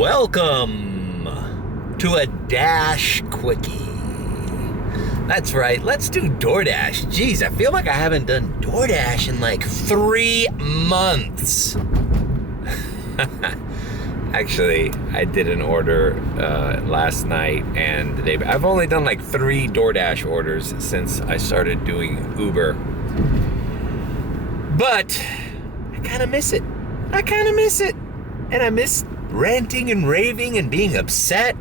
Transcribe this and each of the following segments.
Welcome to a Dash Quickie. That's right, let's do DoorDash. Jeez, I feel like I haven't done DoorDash in like 3 months. Actually, I did an order last night and the day. I've only done like 3 DoorDash orders since I started doing Uber. But I kind of miss it. And I miss ranting and raving and being upset.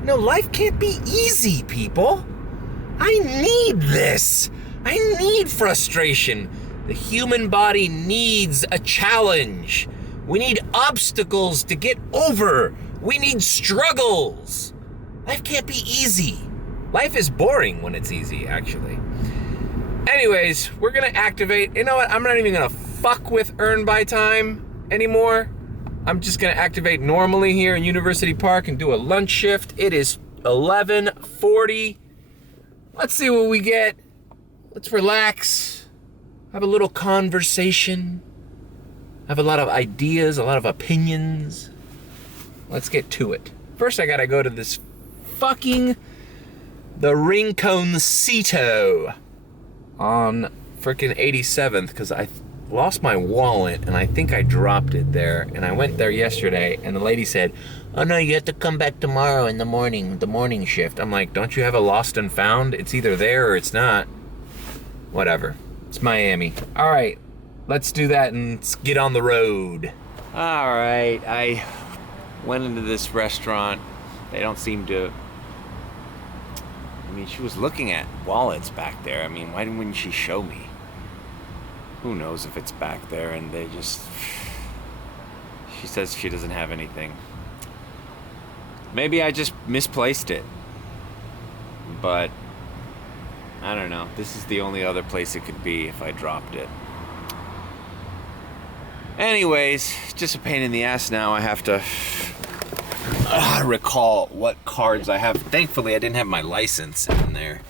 You know, life can't be easy, people. I need this. I need frustration. The human body needs a challenge. We need obstacles to get over. We need struggles. Life can't be easy. Life is boring when it's easy, actually. Anyways, we're gonna activate. You know what? I'm not even gonna fuck with earn by time anymore. I'm just gonna activate normally here in University Park and do a lunch shift. It is 11:40. Let's see what we get. Let's relax, have a little conversation. I have a lot of ideas, a lot of opinions. Let's get to it. First, I gotta go to the Rinconcito on frickin' 87th, because I lost my wallet and I think I dropped it there. And I went there yesterday and the lady said, "Oh no, you have to come back tomorrow in the morning shift." I'm like, don't you have a lost and found? It's either there or it's not. Whatever. It's Miami. All right, let's do that and let's get on the road. All right, I went into this restaurant. They don't seem to... I mean, she was looking at wallets back there. I mean, why wouldn't she show me? Who knows if it's back there, and they just... She says she doesn't have anything. Maybe I just misplaced it. But I don't know. This is the only other place it could be if I dropped it. Anyways, just a pain in the ass now. I have to recall what cards I have. Thankfully, I didn't have my license in there.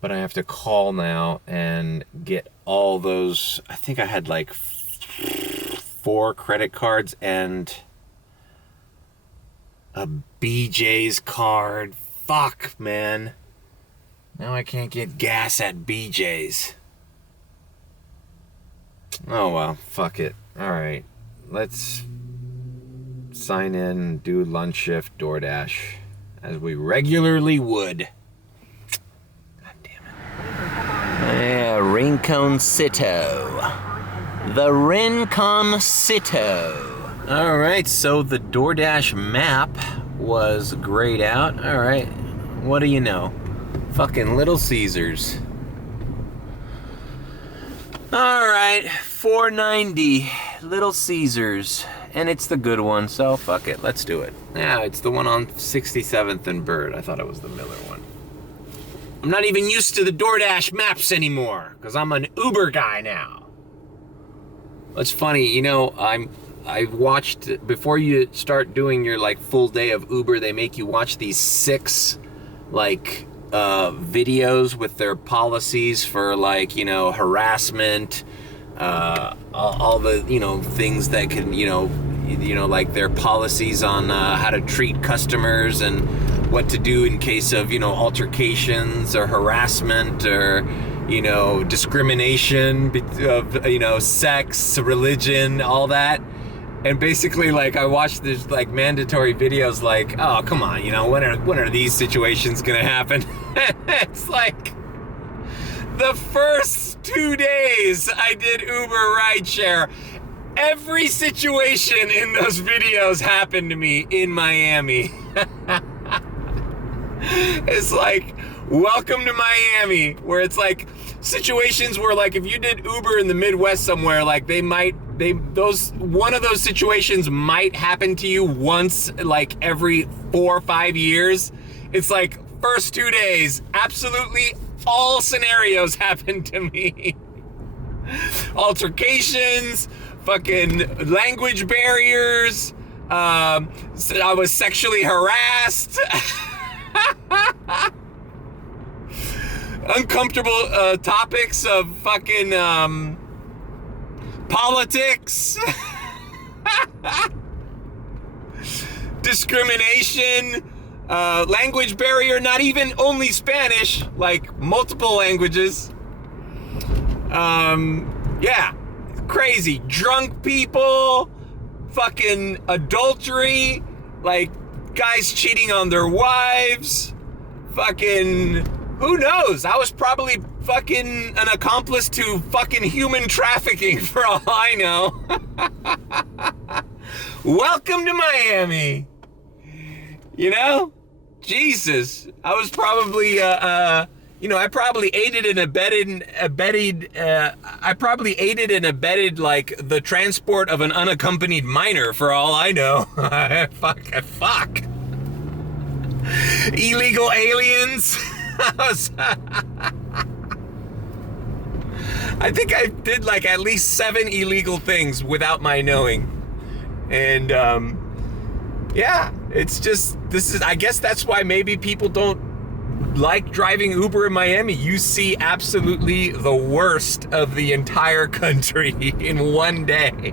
But I have to call now and get all those. I think I had like 4 credit cards and a BJ's card. Fuck, man. Now I can't get gas at BJ's. Oh well, fuck it. Alright, let's sign in and do lunch shift DoorDash as we regularly would. God damn it. Yeah, Rinconcito. The Rinconcito. Alright, so the DoorDash map was grayed out. Alright, what do you know? Fucking Little Caesars. Alright, $4.90, Little Caesars. And it's the good one, so fuck it, let's do it. Yeah, it's the one on 67th and Bird. I thought it was the Miller one. I'm not even used to the DoorDash maps anymore, because I'm an Uber guy now. It's funny, you know, I watched, before you start doing your like full day of Uber, they make you watch these 6 like videos with their policies for like, you know, harassment, all the, you know, things that can, you know, like their policies on how to treat customers and what to do in case of, you know, altercations or harassment or, you know, discrimination of, you know, sex, religion, all that. And basically, like, I watched this, like, mandatory videos, like, oh, come on, you know, when are these situations gonna happen? It's like, the first 2 days I did Uber rideshare, every situation in those videos happened to me in Miami. It's like, welcome to Miami, where it's like situations where, like, if you did Uber in the Midwest somewhere, like, one of those situations might happen to you once, like, every 4 or 5 years. It's like, first 2 days, absolutely all scenarios happened to me. Altercations, fucking language barriers, I was sexually harassed. Uncomfortable topics of fucking politics. discrimination, language barrier, not even only Spanish, like multiple languages. Yeah, crazy. Drunk people, fucking adultery, like guys cheating on their wives, fucking, who knows? I was probably fucking an accomplice to fucking human trafficking for all I know. Welcome to Miami. You know? Jesus. I was probably, I probably aided and abetted, like the transport of an unaccompanied minor for all I know. Fuck. Illegal aliens. I think I did like at least 7 illegal things without my knowing. And, yeah, it's just, I guess that's why maybe people don't like driving Uber in Miami. You see absolutely the worst of the entire country in one day.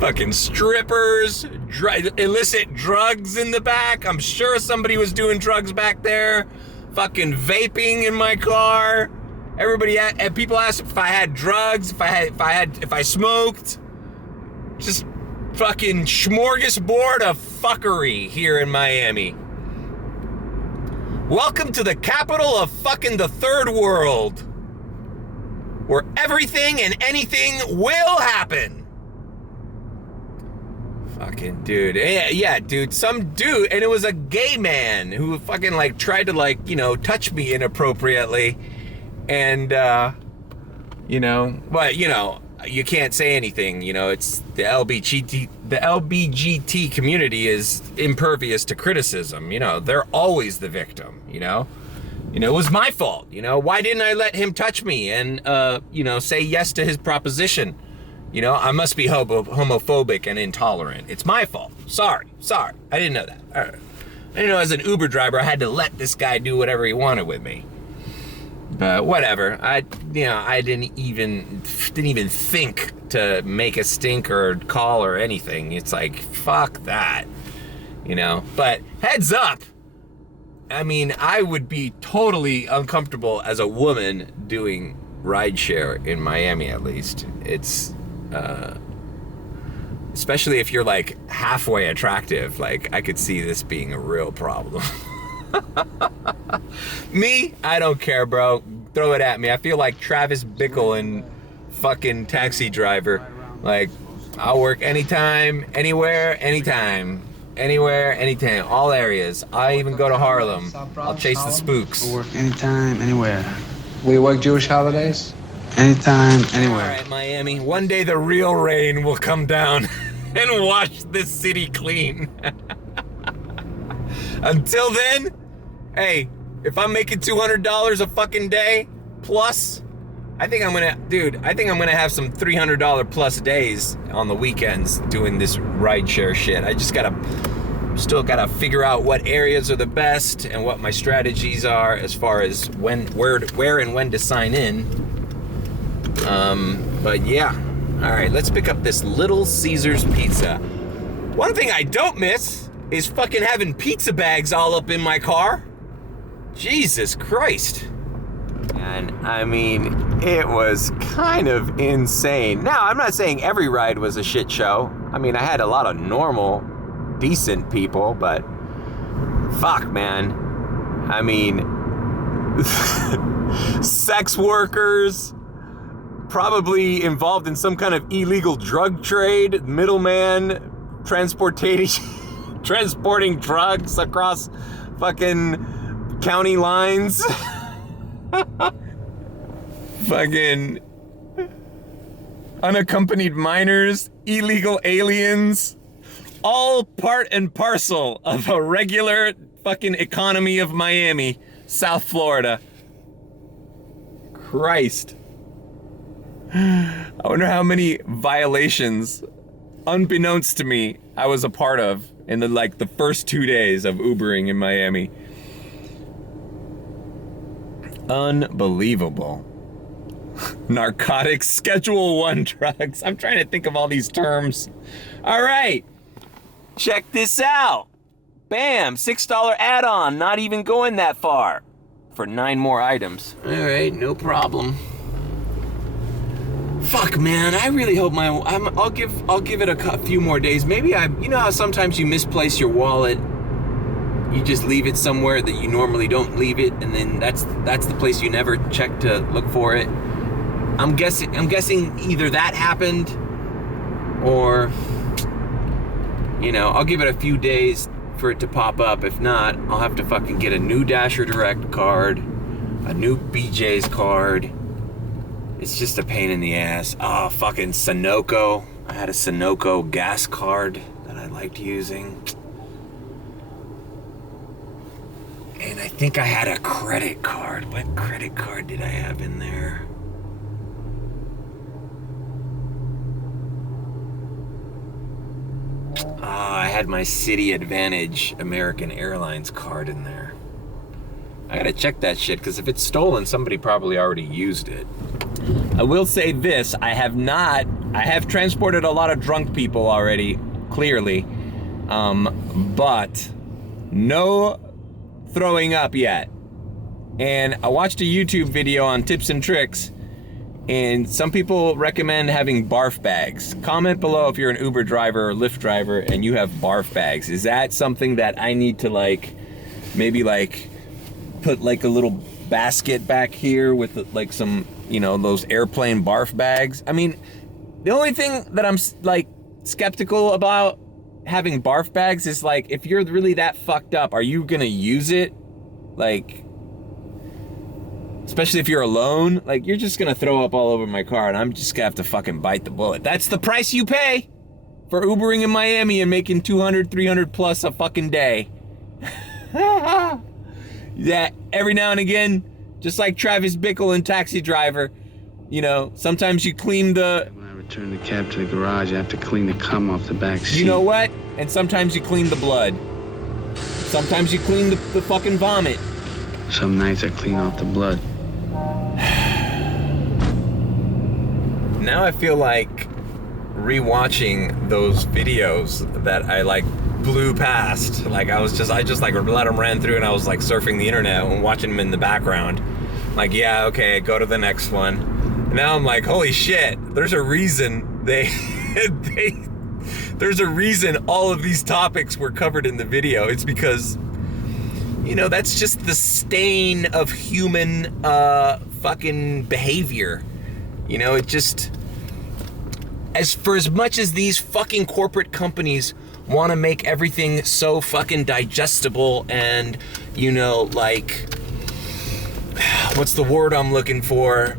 Fucking strippers, illicit drugs in the back. I'm sure somebody was doing drugs back there. Fucking vaping in my car. People asked if I had drugs, if I smoked. Just fucking smorgasbord of fuckery here in Miami. Welcome to the capital of fucking the third world, where everything and anything will happen. Fucking dude. Yeah, dude. Some dude, and it was a gay man who fucking like tried to like, touch me inappropriately. And, but, you can't say anything, it's the LBGT community is impervious to criticism, they're always the victim, it was my fault, why didn't I let him touch me and, say yes to his proposition? I must be homophobic and intolerant. It's my fault. Sorry. I didn't know that. All right. I didn't know as an Uber driver, I had to let this guy do whatever he wanted with me. But whatever. I didn't even think to make a stink or call or anything. It's like, fuck that. But heads up. I mean, I would be totally uncomfortable as a woman doing rideshare in Miami, at least. It's, especially if you're like halfway attractive, like I could see this being a real problem. Me, I don't care, bro. Throw it at me. I feel like Travis Bickle in fucking Taxi Driver. Like, I'll work anytime, anywhere, anytime. Anywhere, anytime. All areas. I even go to Harlem. I'll chase the spooks. We'll work anytime, anywhere. We work Jewish holidays? Anytime, anywhere. All right, Miami. One day the real rain will come down and wash this city clean. Until then, hey, if I'm making $200 a fucking day plus, I think I'm gonna have some $300 plus days on the weekends doing this rideshare shit. I just still gotta figure out what areas are the best and what my strategies are as far as where and when to sign in. But yeah, all right, let's pick up this Little Caesar's pizza. One thing I don't miss is fucking having pizza bags all up in my car. Jesus Christ. And I mean, it was kind of insane. Now, I'm not saying every ride was a shit show. I mean, I had a lot of normal, decent people, but fuck, man. I mean, sex workers, probably involved in some kind of illegal drug trade, middleman, transporting drugs across fucking county lines. Fucking unaccompanied minors, illegal aliens, all part and parcel of a regular fucking economy of Miami, South Florida. Christ. I wonder how many violations, unbeknownst to me, I was a part of in the first 2 days of Ubering in Miami. Unbelievable. Narcotics, Schedule 1 drugs. I'm trying to think of all these terms. All right. Check this out. Bam, $6 add-on, not even going that far. For 9 more items. All right, no problem. Fuck, man, I really hope I'll give it a few more days. Maybe you know how sometimes you misplace your wallet, you just leave it somewhere that you normally don't leave it, and then that's the place you never check to look for it. I'm guessing either that happened, or, you know, I'll give it a few days for it to pop up. If not, I'll have to fucking get a new Dasher Direct card, a new BJ's card. It's just a pain in the ass. Oh, fucking Sunoco. I had a Sunoco gas card that I liked using. And I think I had a credit card. What credit card did I have in there? I had my City Advantage American Airlines card in there. I gotta check that shit, because if it's stolen, somebody probably already used it. I will say this, I have transported a lot of drunk people already, clearly, but no throwing up yet. And I watched a YouTube video on tips and tricks, and some people recommend having barf bags. Comment below if you're an Uber driver or Lyft driver and you have barf bags. Is that something that I need to maybe put a little basket back here with some, you know, those airplane barf bags? I mean, the only thing that I'm skeptical about having barf bags is if you're really that fucked up, are you gonna use it? Especially if you're alone, you're just gonna throw up all over my car and I'm just gonna have to fucking bite the bullet. That's the price you pay for Ubering in Miami and making 200, 300 plus a fucking day. That every now and again, just like Travis Bickle in Taxi Driver, you know, sometimes you clean When I return the cab to the garage, I have to clean the cum off the back seat. You know what? And sometimes you clean the blood. Sometimes you clean the fucking vomit. Some nights I clean off the blood. Now I feel like rewatching those videos that I blew past. I just let them ran through and I was surfing the internet and watching them in the background. Yeah, okay, go to the next one. And now I'm holy shit, there's a reason there's a reason all of these topics were covered in the video. It's because, you know, that's just the stain of human fucking behavior. You know, it just, as much as these fucking corporate companies want to make everything so fucking digestible and, you know, what's the word I'm looking for?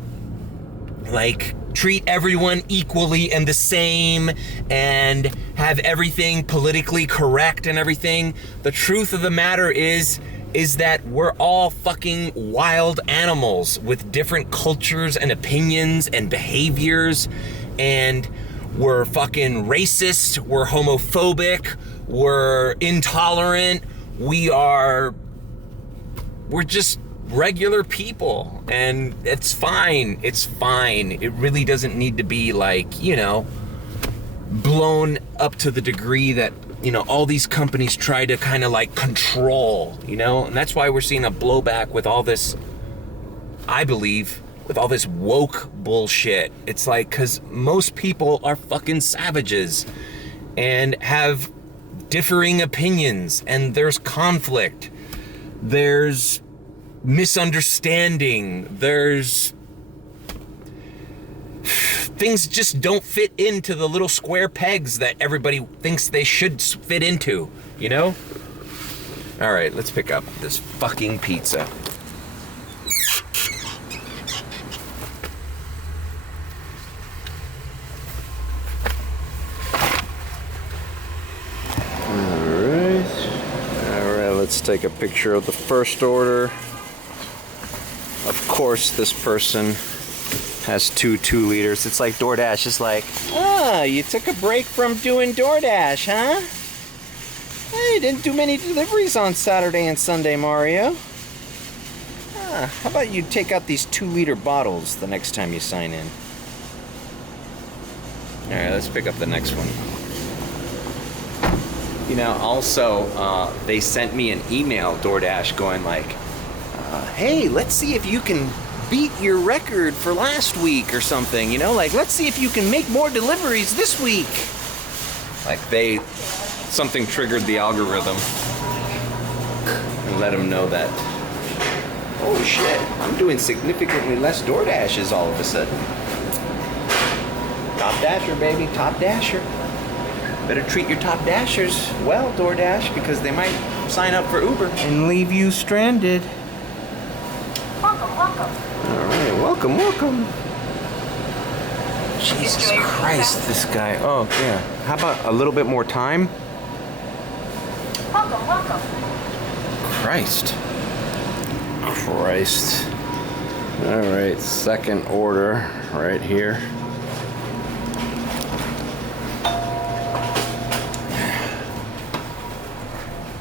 Treat everyone equally and the same and have everything politically correct and everything. The truth of the matter is that we're all fucking wild animals with different cultures and opinions and behaviors, and we're fucking racist, we're homophobic, we're intolerant, we're just regular people, and it's fine. It really doesn't need to be you know, blown up to the degree that, you know, all these companies try to kind of control, you know, and that's why we're seeing a blowback with all this, I believe, with all this woke bullshit. It's because most people are fucking savages and have differing opinions, and there's conflict, there's misunderstanding, there's things just don't fit into the little square pegs that everybody thinks they should fit into, you know? All right, let's pick up this fucking pizza. All right, let's take a picture of the first order. Of course, this person has 2 2-liters. It's like DoorDash. It's you took a break from doing DoorDash, huh? Hey, you didn't do many deliveries on Saturday and Sunday, Mario. How about you take out these 2-liter bottles the next time you sign in? All right, let's pick up the next one. You know, also, they sent me an email, DoorDash, going like, hey, let's see if you can beat your record for last week or something, you know? Like, let's see if you can make more deliveries this week. Like, something triggered the algorithm and let them know that, oh shit, I'm doing significantly less DoorDashes all of a sudden. Top Dasher, baby, Top Dasher. Better treat your top dashers well, DoorDash, because they might sign up for Uber and leave you stranded. Welcome, welcome. All right, welcome, welcome. Jesus Christ, this guy. Oh, yeah. How about a little bit more time? Welcome, welcome. Christ. All right, second order right here.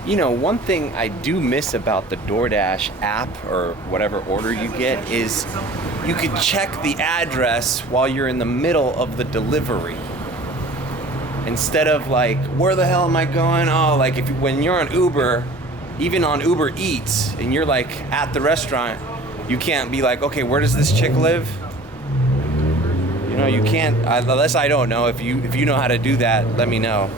You know, one thing I do miss about the DoorDash app or whatever order you get is you could check the address while you're in the middle of the delivery. Instead of like, where the hell am I going? Oh, like when you're on Uber, even on Uber Eats, and you're like at the restaurant, you can't be like, okay, where does this chick live? You know, you can't, unless I don't know. If you know how to do that, let me know.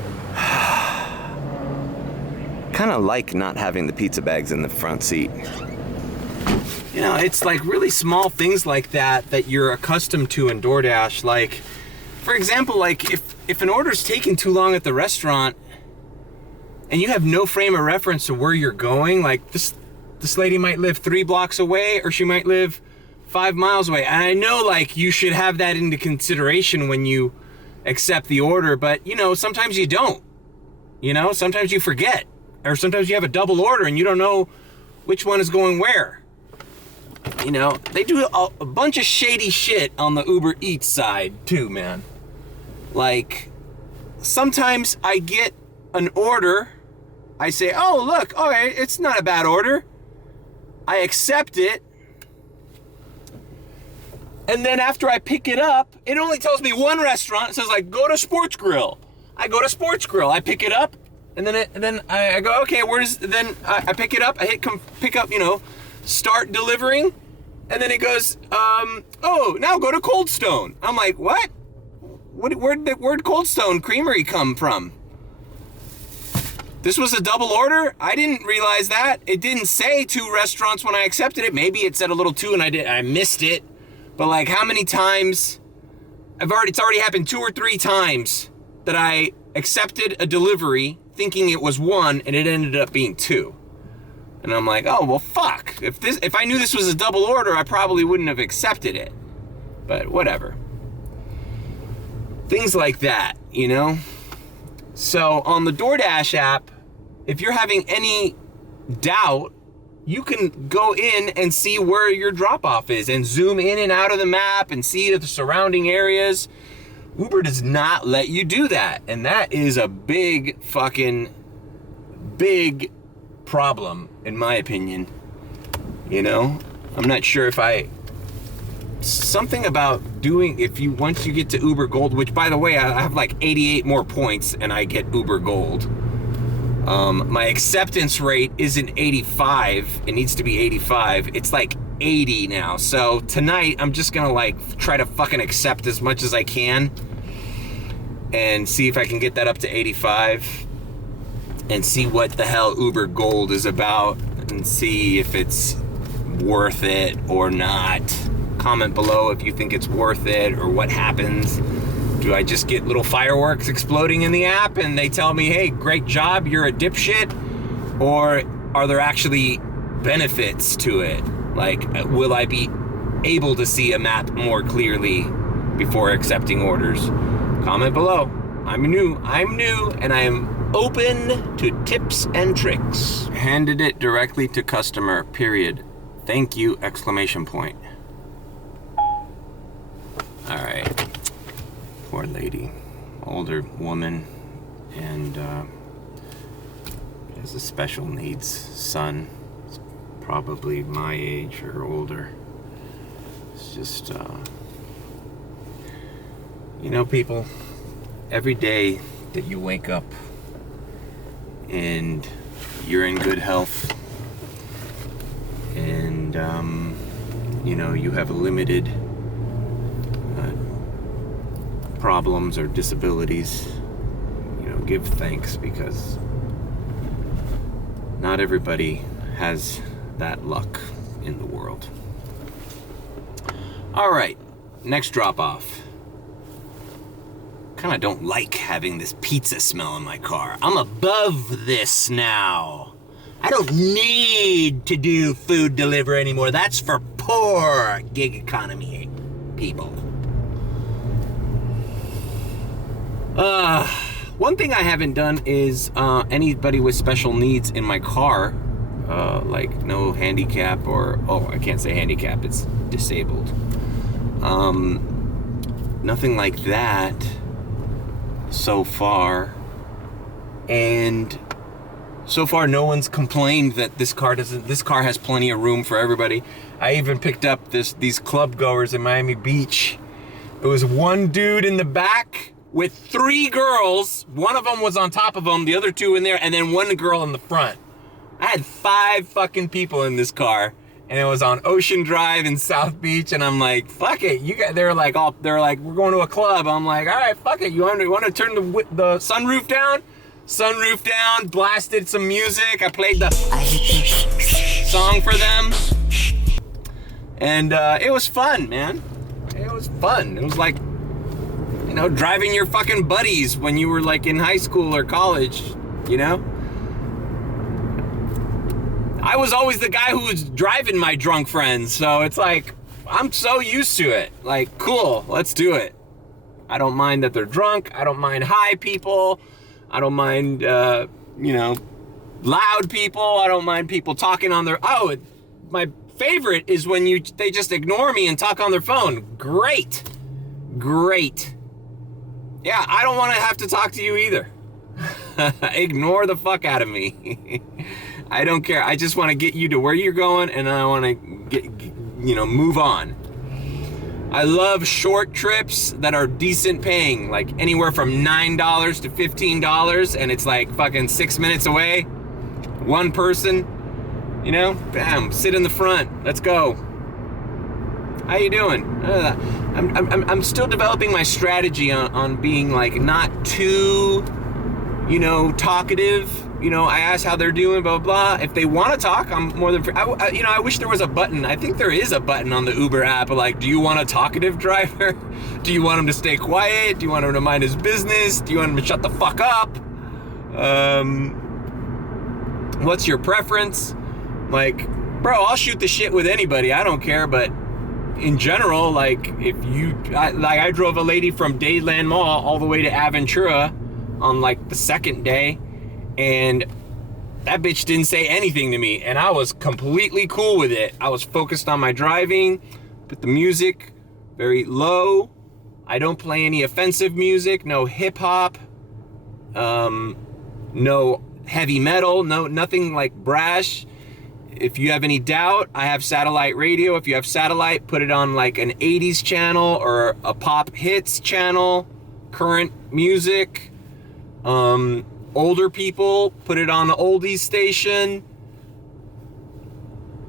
Kind of like not having the pizza bags in the front seat. You know, it's like really small things like that you're accustomed to in DoorDash. Like, for example, like if an order's taking too long at the restaurant and you have no frame of reference to where you're going, like this lady might live 3 blocks away or she might live 5 miles away. And I know like you should have that into consideration when you accept the order, but you know, sometimes you don't. You know, sometimes you forget. Or sometimes you have a double order and you don't know which one is going where. You know, they do a bunch of shady shit on the Uber Eats side too, man. Like, sometimes I get an order, I say, oh, look, all right, it's not a bad order. I accept it. And then after I pick it up, it only tells me one restaurant. It says like, go to Sports Grill. I go to Sports Grill, I pick it up. And then I go, okay, then I pick it up, I hit pick up, you know, start delivering. And then it goes, oh, now go to Cold Stone. I'm like, what? Where'd Cold Stone Creamery come from? This was a double order? I didn't realize that. It didn't say 2 restaurants when I accepted it. Maybe it said a little 2 and I missed it. But like how many times, it's already happened 2 or 3 times that I accepted a delivery thinking it was 1 and it ended up being 2. And I'm like, oh, well, fuck. If I knew this was a double order, I probably wouldn't have accepted it. But whatever. Things like that, you know? So on the DoorDash app, if you're having any doubt, you can go in and see where your drop-off is and zoom in and out of the map and see the surrounding areas. Uber does not let you do that. And that is a big problem, in my opinion. You know? I'm not sure if something about once you get to Uber Gold, which by the way, I have like 88 more points and I get Uber Gold. My acceptance rate isn't 85. It needs to be 85. It's like 80 now. So tonight I'm just gonna like try to fucking accept as much as I can and see if I can get that up to 85 and see what the hell Uber Gold is about and see if it's worth it or not. Comment below if you think it's worth it or what happens. Do I just get little fireworks exploding in the app and they tell me, hey, great job, you're a dipshit? Or are there actually benefits to it? Like, will I be able to see a map more clearly before accepting orders? Comment below. I'm new, and I am open to tips and tricks. Handed it directly to customer, period. Thank you, exclamation point. All right. Poor lady, older woman, and has a special needs son. It's probably my age or older. It's just, you know, people, every day that you wake up and you're in good health, and you know, you have limited problems or disabilities, you know, give thanks, because not everybody has that luck in the world. All right, next drop off. Kind of don't like having this pizza smell in my car. I'm above this now. I don't need to do food delivery anymore. That's for poor gig economy people. One thing I haven't done is anybody with special needs in my car, like no handicap or, oh, I can't say handicap, it's disabled. Nothing like that so far. And so far no one's complained that this car has plenty of room for everybody. I even picked up these club goers in Miami Beach. There was one dude in the back with 3 girls. One of them was on top of him, the other 2 in there, and then 1 girl in the front. I had 5 fucking people in this car, and it was on Ocean Drive in South Beach, and I'm like, fuck it. They're like, we're going to a club. I'm like, all right, fuck it. You want to turn the sunroof down? Sunroof down, blasted some music. I played the song for them. And it was fun, man. It was fun. It was like, you know, driving your fucking buddies when you were like in high school or college, you know? I was always the guy who was driving my drunk friends, so it's like, I'm so used to it. Like, cool, let's do it. I don't mind that they're drunk. I don't mind high people. I don't mind, you know, loud people. I don't mind people talking on their, my favorite is when they just ignore me and talk on their phone. Great. Yeah, I don't want to have to talk to you either. Ignore the fuck out of me. I don't care. I just want to get you to where you're going, and I want to move on. I love short trips that are decent paying, like anywhere from $9 to $15, and it's like fucking 6 minutes away. One person, you know, bam, sit in the front. Let's go. How you doing? I'm still developing my strategy on being like not too, you know, talkative. You know, I ask how they're doing, blah, blah, blah. If they want to talk, I'm more than free. I wish there was a button. I think there is a button on the Uber app, like, do you want a talkative driver? Do you want him to stay quiet? Do you want him to mind his business? Do you want him to shut the fuck up? What's your preference? Like, bro, I'll shoot the shit with anybody. I don't care, but in general, like, I drove a lady from Dadeland Mall all the way to Aventura on, like, the second day. And that bitch didn't say anything to me, and I was completely cool with it. I was focused on my driving, put the music very low. I don't play any offensive music, no hip hop, no heavy metal, nothing like brash. If you have any doubt, I have satellite radio. If you have satellite, put it on like an 80s channel or a pop hits channel, current music. Older people, put it on the oldies station.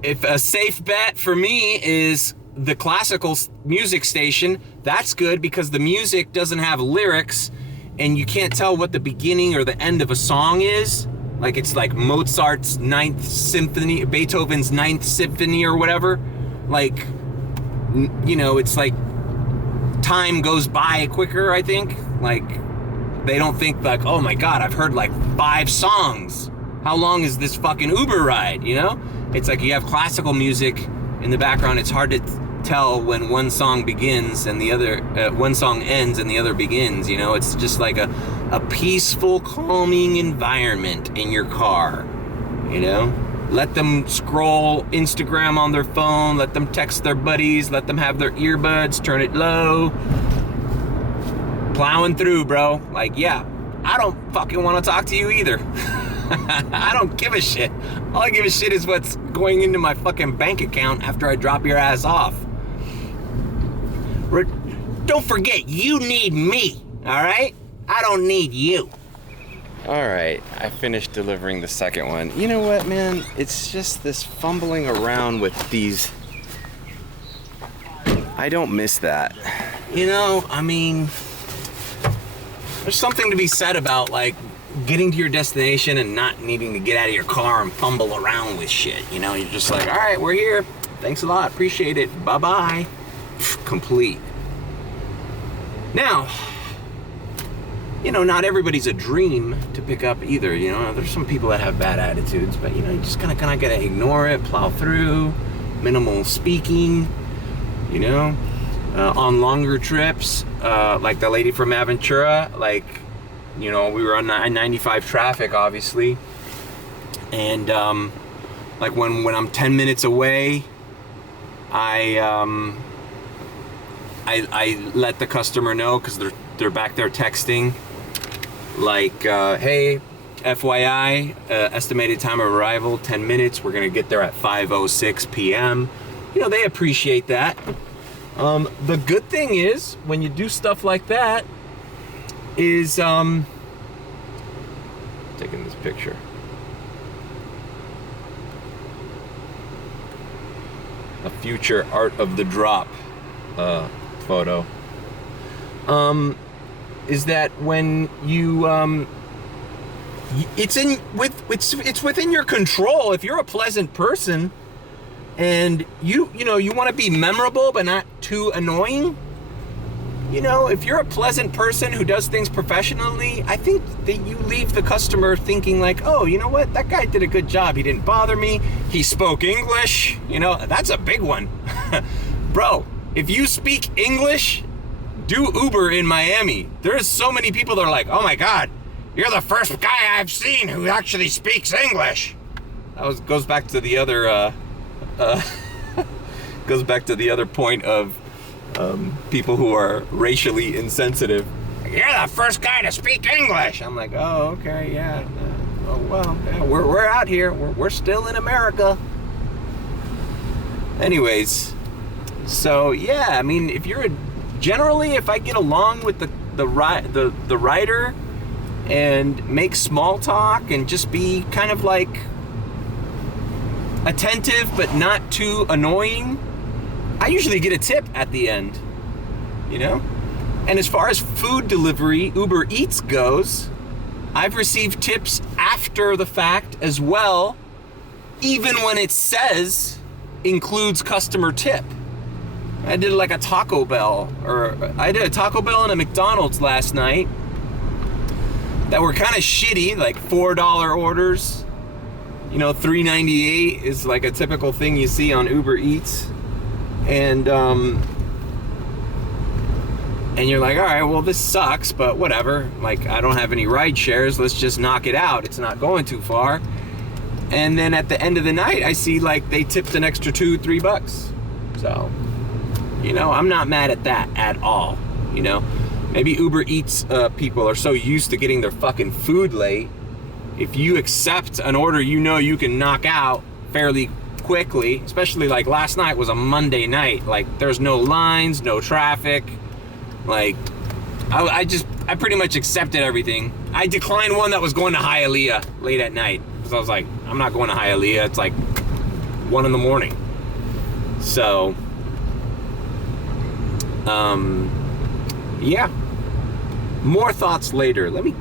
If a safe bet for me is the classical music station, that's good because the music doesn't have lyrics and you can't tell what the beginning or the end of a song is. Like it's like Mozart's 9th Symphony, Beethoven's 9th Symphony or whatever. Like, you know, it's like time goes by quicker, I think. Like, they don't think like, oh my God, I've heard like 5 songs. How long is this fucking Uber ride, you know? It's like you have classical music in the background. It's hard to tell when one song begins and the other, one song ends and the other begins, you know? It's just like a peaceful, calming environment in your car, you know? Let them scroll Instagram on their phone, let them text their buddies, let them have their earbuds, turn it low. Plowing through, bro. Like, yeah, I don't fucking want to talk to you either. I don't give a shit. All I give a shit is what's going into my fucking bank account after I drop your ass off. Don't forget, you need me, all right? I don't need you. All right, I finished delivering the second one. You know what, man? It's just this fumbling around with these. I don't miss that. You know, I mean, there's something to be said about like getting to your destination and not needing to get out of your car and fumble around with shit. You know, you're just like, all right, we're here. Thanks a lot, appreciate it. Bye-bye. Complete. Now, you know, not everybody's a dream to pick up either. You know, there's some people that have bad attitudes, but you know, you just kind of gotta ignore it, plow through, minimal speaking. You know, on longer trips, like the lady from Aventura, like, you know, we were on 95 traffic, obviously, and like when I'm 10 minutes away, I let the customer know because they're back there texting. Like, hey, FYI, estimated time of arrival, 10 minutes. We're going to get there at 5:06 p.m. You know, they appreciate that. The good thing is, when you do stuff like that, is, taking this picture. A future art of the drop photo. Is that when you it's within your control. If you're a pleasant person and you want to be memorable but not too annoying, you know, if you're a pleasant person who does things professionally, I think that you leave the customer thinking like, oh, you know what, that guy did a good job. He didn't bother me, he spoke English. You know, that's a big one. Bro, if you speak English, do Uber in Miami. There's so many people that are like, oh my God, you're the first guy I've seen who actually speaks English. That goes back to the other point of people who are racially insensitive. You're the first guy to speak English. I'm like, oh, okay, yeah. Oh well, yeah, we're out here. We're still in America. Anyways, so yeah, I mean, if I get along with the rider and make small talk and just be kind of like attentive but not too annoying, I usually get a tip at the end, you know? And as far as food delivery, Uber Eats goes, I've received tips after the fact as well, even when it says includes customer tip. I did like a Taco Bell, I did a Taco Bell and a McDonald's last night that were kind of shitty, like $4 orders. You know, $3.98 is like a typical thing you see on Uber Eats. And you're like, all right, well, this sucks, but whatever. Like, I don't have any ride shares. Let's just knock it out. It's not going too far. And then at the end of the night, I see like they tipped an extra $2-3. So, you know, I'm not mad at that at all. You know, maybe Uber Eats people are so used to getting their fucking food late. If you accept an order you know you can knock out fairly quickly, especially like last night was a Monday night, like there's no lines, no traffic, like I pretty much accepted everything. I declined one that was going to Hialeah late at night because I was like, I'm not going to Hialeah, it's like 1 a.m. So yeah, more thoughts later. Let me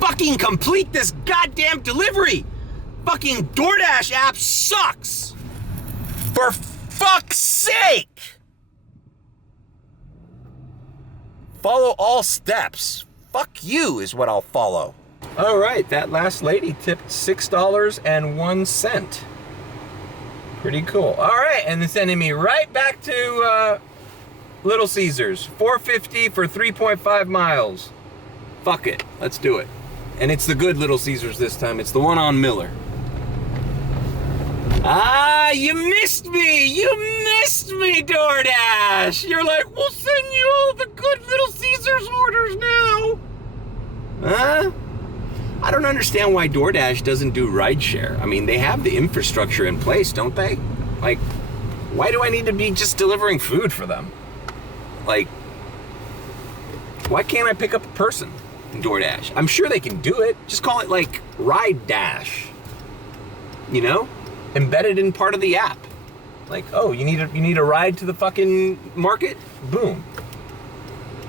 fucking complete this goddamn delivery. Fucking DoorDash app sucks. For fuck's sake! Follow all steps. Fuck you is what I'll follow. All right, that last lady tipped $6.01. Pretty cool. All right, and then sending me right back to Little Caesars. $4.50 for 3.5 miles. Fuck it, let's do it. And it's the good Little Caesars this time. It's the one on Miller. Ah, you missed me! You missed me, DoorDash! You're like, we'll send you all the good Little Caesars orders now! Huh? I don't understand why DoorDash doesn't do rideshare. I mean, they have the infrastructure in place, don't they? Like, why do I need to be just delivering food for them? Like, why can't I pick up a person? DoorDash. I'm sure they can do it. Just call it like rideshare. You know? Embedded in part of the app. Like, oh, you need a ride to the fucking market? Boom.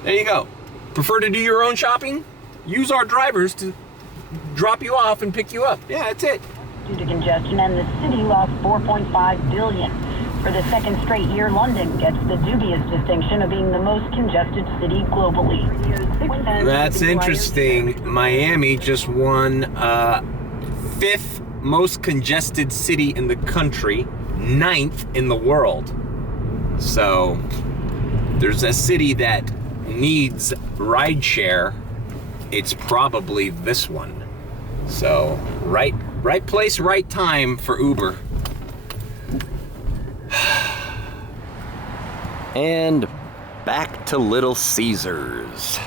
There you go. Prefer to do your own shopping? Use our drivers to drop you off and pick you up. Yeah, that's it. Due to congestion, and the city lost $4.5 billion. For the second straight year, London gets the dubious distinction of being the most congested city globally. That's interesting. Miami just won 5th most congested city in the country, 9th in the world. So there's a city that needs rideshare. It's probably this one. So right place, right time for Uber. And back to Little Caesars.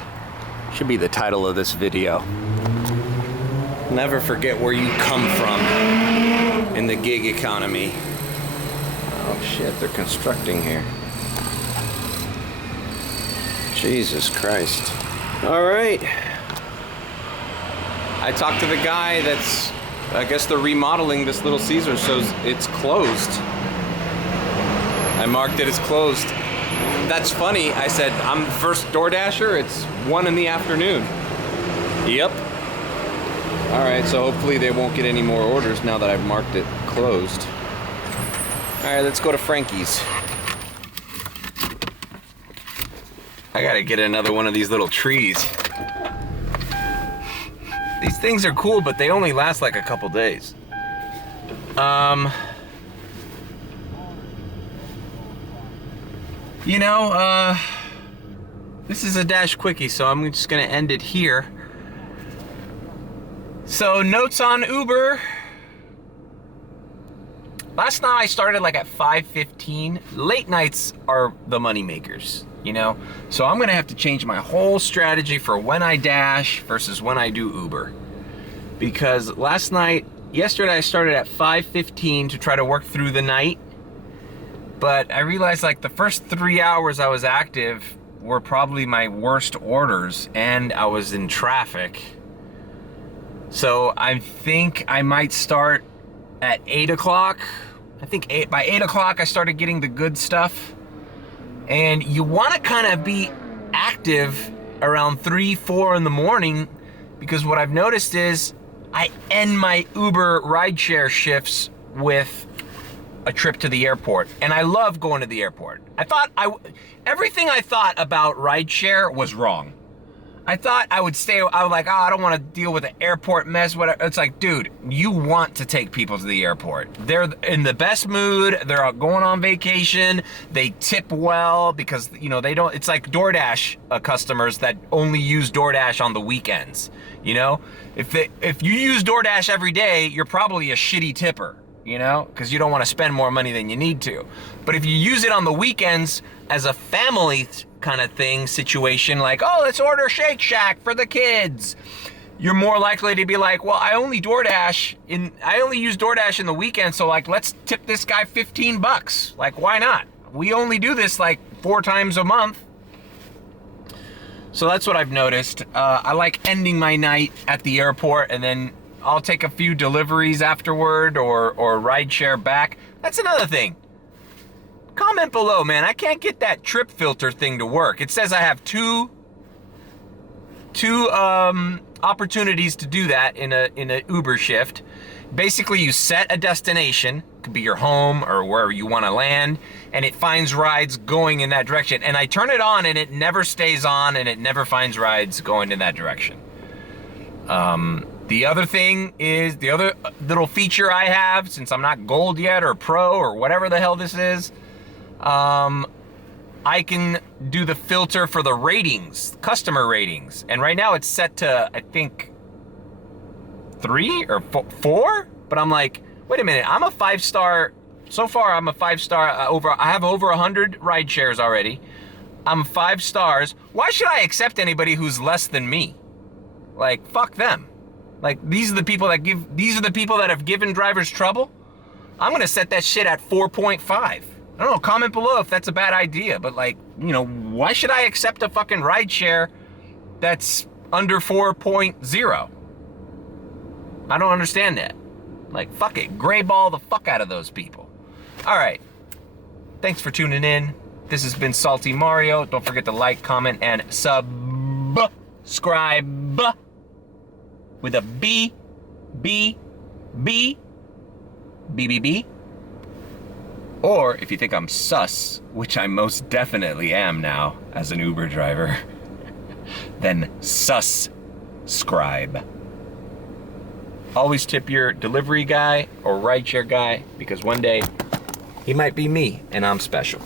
Should be the title of this video. Never forget where you come from in the gig economy. Oh shit, they're constructing here. Jesus Christ. All right. I talked to the guy that's, I guess they're remodeling this Little Caesars, so it's closed. I marked it as closed. That's funny. I said, I'm the first DoorDasher. It's 1 in the afternoon. Yep. All right, so hopefully they won't get any more orders now that I've marked it closed. All right, let's go to Frankie's. I gotta get another one of these little trees. These things are cool, but they only last like a couple days. You know, this is a Dash Quickie, so I'm just gonna end it here. So, notes on Uber. Last night I started like at 5:15. Late nights are the money makers, you know? So I'm gonna have to change my whole strategy for when I Dash versus when I do Uber. Because yesterday I started at 5:15 to try to work through the night. But I realized like the first 3 hours I was active were probably my worst orders, and I was in traffic. So I think I might start at 8 o'clock. I think by 8 o'clock I started getting the good stuff. And you want to kind of be active around 3, 4 in the morning, because what I've noticed is I end my Uber rideshare shifts with a trip to the airport, and I love going to the airport. Everything I thought about rideshare was wrong. I thought I was like, oh, I don't want to deal with the airport mess, whatever. It's like, dude, you want to take people to the airport. They're in the best mood, they're out going on vacation, they tip well, because, you know, it's like DoorDash customers that only use DoorDash on the weekends, you know? If you use DoorDash every day, you're probably a shitty tipper, you know, because you don't want to spend more money than you need to. But if you use it on the weekends as a family kind of thing, situation, like, oh, let's order Shake Shack for the kids, you're more likely to be like, well, I only use DoorDash in the weekend, so like, let's tip this guy $15. Like, why not? We only do this like 4 times a month. So that's what I've noticed. I like ending my night at the airport, and then I'll take a few deliveries afterward, or rideshare back. That's another thing. Comment below, man. I can't get that trip filter thing to work. It says I have two opportunities to do that in a Uber shift. Basically, you set a destination, could be your home or wherever you want to land, and it finds rides going in that direction. And I turn it on, and it never stays on, and it never finds rides going in that direction. The other thing is, the other little feature I have, since I'm not gold yet or pro or whatever the hell this is, I can do the filter for the ratings, customer ratings. And right now it's set to, I think, 3 or 4, but I'm like, wait a minute, I'm a 5-star. So far, I'm a 5-star. I have over 100 ride shares already. I'm 5 stars. Why should I accept anybody who's less than me? Like, fuck them. Like, these are the people that have given drivers trouble. I'm gonna set that shit at 4.5. I don't know, comment below if that's a bad idea, but like, you know, why should I accept a fucking rideshare that's under 4.0. I don't understand that. Like, fuck it. Gray ball the fuck out of those people. All right. Thanks for tuning in. This has been Salty Mario. Don't forget to like, comment, and subscribe with a B, B, B, B, B, B. Or if you think I'm sus, which I most definitely am now as an Uber driver, then subscribe. Always tip your delivery guy or rideshare guy, because one day he might be me and I'm special.